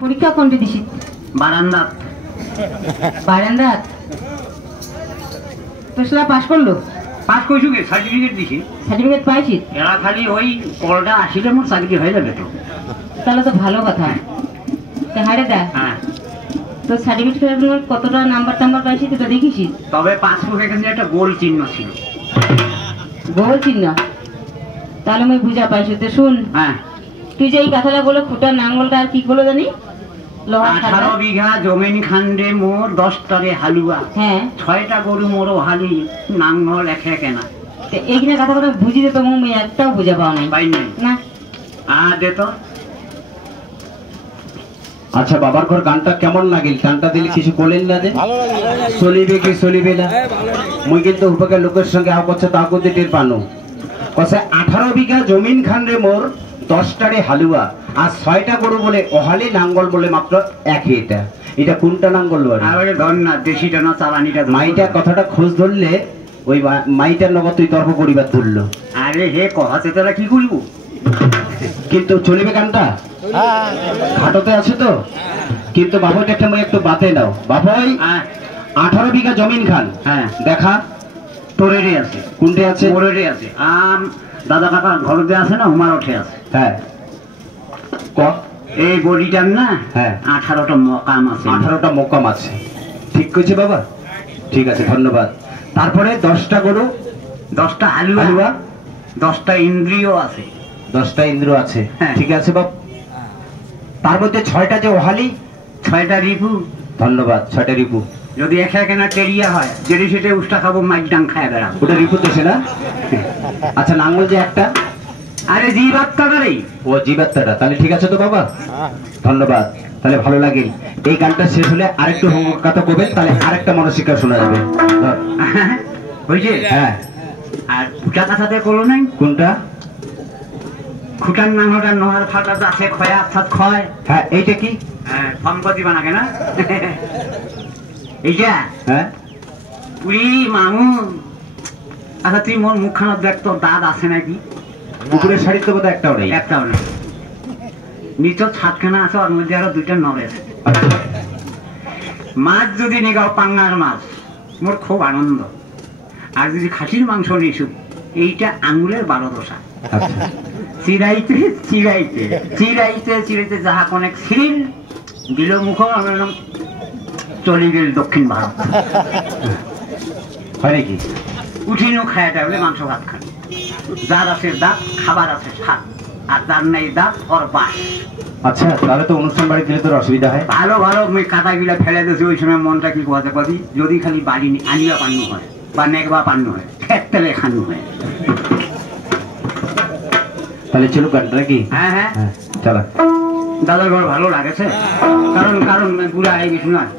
পরীক্ষা কোনটি দিছি? বারান্দাত। বারান্দাত তো সেটা পাস করলো? পাস করছু কে? সার্টিফিকেট দিছি। সার্টিফিকেট পাইছি? এরা খালি ওই কলটা আসিলে মোর চাকরি হয়ে যাবে তো। তাহলে তো ভালো কথা। তা হারে দা, হ্যাঁ তো সার্টিফিকেট কতটা নাম্বার টাম্বার পাইছি তো দেখিছি? তবে পাসবুক এখানে একটা গোল চিহ্ন ছিল। গোল চিহ্ন? তাহলে আমি বুঝা পাইছি। তো শুন, হ্যাঁ তুই যে এই কথাটা বলে খুঁটার নাঙ্গলটা আর কি বলো জানি? 18 বিঘা জমিন খান্ডে মোর 10টারে হালুয়া। হ্যাঁ 6টা গরু মোরও হালি নাঙ্গল একে কেনা। এইখানে কথা কথা বুঝি দিত মুই একটাও বুঝা পাও নাই। পাই নাই না দে তো। আচ্ছা বাবার ঘর গানটা কেমন লাগিল? গানটা দিলে কিছু বলেন না যে চলিবে কি চলিবে না? মুই কিন্তু উপকে লোকের সঙ্গে আও করছে তা করতে টের পানো কছে 18 বিঘা জমিন খান রে মোর 10টারে হালুয়া আর 6টা গরু বলে ওহালি নাঙ্গল বলে মাত্র একই। এটা কোনটা নাঙ্গল বলে? আরে ধর না, দেশিটা না চালানিটা। মাইটা কথাটা খোঁজ ধরলে ওই মাইটার নগদ তুই তর্ক করিবার ধরলো। আরে হে কহাতে তারা কি করবো? কিন্তু চলিবে গানটা ঘাটতে আছে তো। কিন্তু বাবুটা একটা মই একটু বাতে নাও বাবুই। 18 বিঘা জমিন খান। হ্যাঁ দেখা তোরেরই আছে। কোনটে আছে? মোরেরই আছে। দাদা কাকা ঘরতে আছে না, হুমার ওঠে আছে। হ্যাঁ এই বডিটার না। হ্যাঁ 18টা মকাম আছে। 18টা মোকাম আছে। ঠিক কইছে বাবা, ঠিক আছে ধন্যবাদ। তারপরে 10টা গরু, 10টা হালুয়া, 10টা ইন্দ্রিয় আছে। 10টা ইন্দ্র আছে। হ্যাঁ ঠিক আছে বাপ। তার মধ্যে 6টা যে ওহালি, 6টা রিপু। ধন্যবাদ। 6টা রিপু যদি একে না টেরিয়া হয়, যেটি সেটা উষ্টা খাবো, মাইক ডাং খায় বেড়াবো। ওটা রিপু দেশে না? আচ্ছা নাঙ্গল যে একটা? আরে জীবাত্মাটারই। ও জীবাত্মাটা। তাহলে ঠিক আছে তো বাবা, ধন্যবাদ। তাহলে ভালো লাগে। এই গানটা শেষ হলে আরেকটু কথা কবেন, তাহলে আরেকটা মনশিক্ষা শোনা যাবে। বুঝছে? হ্যাঁ। আর ফুটা কথাতে করলো নাই? কোনটা? খুঁটার নাঙ্গলটা নোহার ফাটা আছে, ক্ষয় অর্থাৎ ক্ষয়। হ্যাঁ এইটা কি? সম্পত্তি বানাকে না এইটা? হ্যাঁ উই মামু। আচ্ছা তুই মোর মুখখানা দেখ, তোর দাঁত আছে নাকি? কুকুরের শাড়ি তো বোধহয় একটাও নেই। একটাও নেই। নিচে ছাদখানা আছে, ওর মধ্যে আরো 2টা নড়ে আছে। মাছ যদি নিগাও, পাঙ্গার মাছ, মোর খুব আনন্দ। আর যদি খাসির মাংস নিছু, এইটা আঙুলের 12 দশা। চিরাইতে চিরাইতে চিরাইতে চিরাইতে যাহা অনেক সিরিল দিল মুখ, চলে গেল দক্ষিণ ভারত। হয় নাকি? উঠিনও খায়াটা বলে মাংস ভাত খান। যার আছে দাঁত, খাবার আছে স্বাদ, আর যার নেই দাঁত ওর বাস। আচ্ছা তাহলে তো অনুষ্ঠান বাড়ি দিলে তোর অসুবিধা হয়। ভালো ভালো কাটাগুলা ফেলে দিয়েছি, ওই সময় মনটা কি কথা পাবি। যদি খালি বাড়ি আনিবা পান্ন হয় বা নেকবা পান্ন হয়, খেত তেলে খানো হয়। তাহলে চলো গানটা নাকি? হ্যাঁ হ্যাঁ চলো। দাদার ঘর ভালো লাগেছে, কারণ কারণ পুরা এই কিছু নয়।